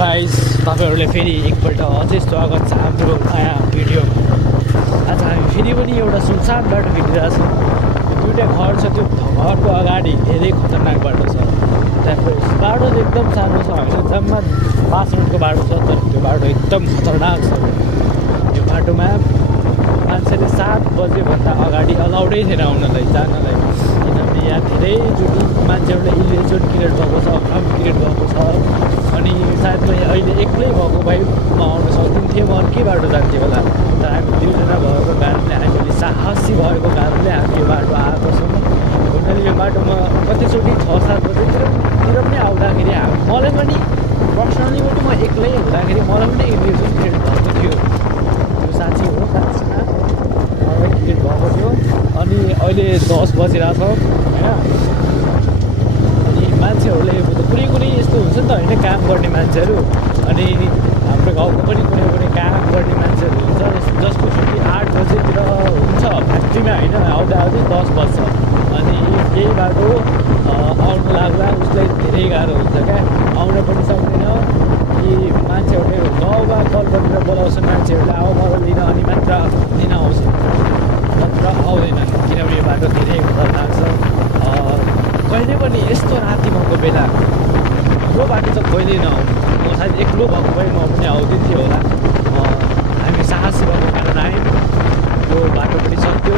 Guys, तपाईहरुले फेरि एकपल्ट अझै स्वागत छ हाम्रो नयाँ भिडियोमा। आज हामी फेरि पनि एउटा सुनसान बाटो हिँडिरहेछौँ। दुईवटा घर छ, त्यो घरको अगाडि धेरै खतरनाक बाटो छ। त्यहाँको बाटो चाहिँ एकदम सानो छ, होइन जम्मा 5 मिनटको बाटो छ, तर त्यो बाटो एकदम खतरनाक छ। यो बाटोमा मान्छेले 7 बजेभन्दा अगाडि अलाउडै थिएन आउनलाई, जानलाई, किनभने यहाँ धेरैचोटि मान्छेहरूले इलिगल क्रिएट भएको छ, अक्राम क्रिएट भएको छ। अनि सायद मैले अहिले एक्लै भएको भए म आउन सक्दिनँ, म अर्कै बाटो जान्थेँ होला। तर हामी दुईजना भएको कारणले, हामीले साहसी भएको कारणले हामी यो बाटो आएको छौँ। हुनाले यो बाटोमा कतिचोटि 6-7 बजेतिर पनि आउँदाखेरि मलाई पनि पर्सनली पनि म एक्लै हुँदाखेरि मलाई पनि इलिगल क्रिएट भएको थियो। यो साँच्ची हो, साँच्चीमा मलाई क्रिएट भएको थियो। अनि अहिले 10 बजिरहेको छ, होइन। मान्छेहरूले कुनै यस्तो हुन्छ नि त, होइन, काम गर्ने मान्छेहरू। अनि हाम्रो गाउँको पनि कुनै काम गर्ने मान्छेहरू हुन्छ, जसको छुट्टी 8 बजेतिर हुन्छ फ्याक्ट्रीमा, होइन, आउँदा 10 बज्छ। अनि केही बाटो आउनु लाग्दा उसलाई धेरै गाह्रो हुन्छ क्या, आउन पनि सक्दैन। कि मान्छेहरूले गाउँमा कल गरेर बोलाउँछन्, मान्छेहरूले आऊ मलाई लिन, अनि मात्र लिन आउँछ, नत्र आउँदैन, किनभने यो बाटो धेरै खतरनाक छ। कहिले पनि यस्तो राति भएको बेला यो बाटो चाहिँ कहिले नआउनु। म सायद एक्लो भएको भए म पनि आउँदिन्थेँ होला। हामी साहसी भएको कारण आयौँ, यो बाटो पनि सक्यो।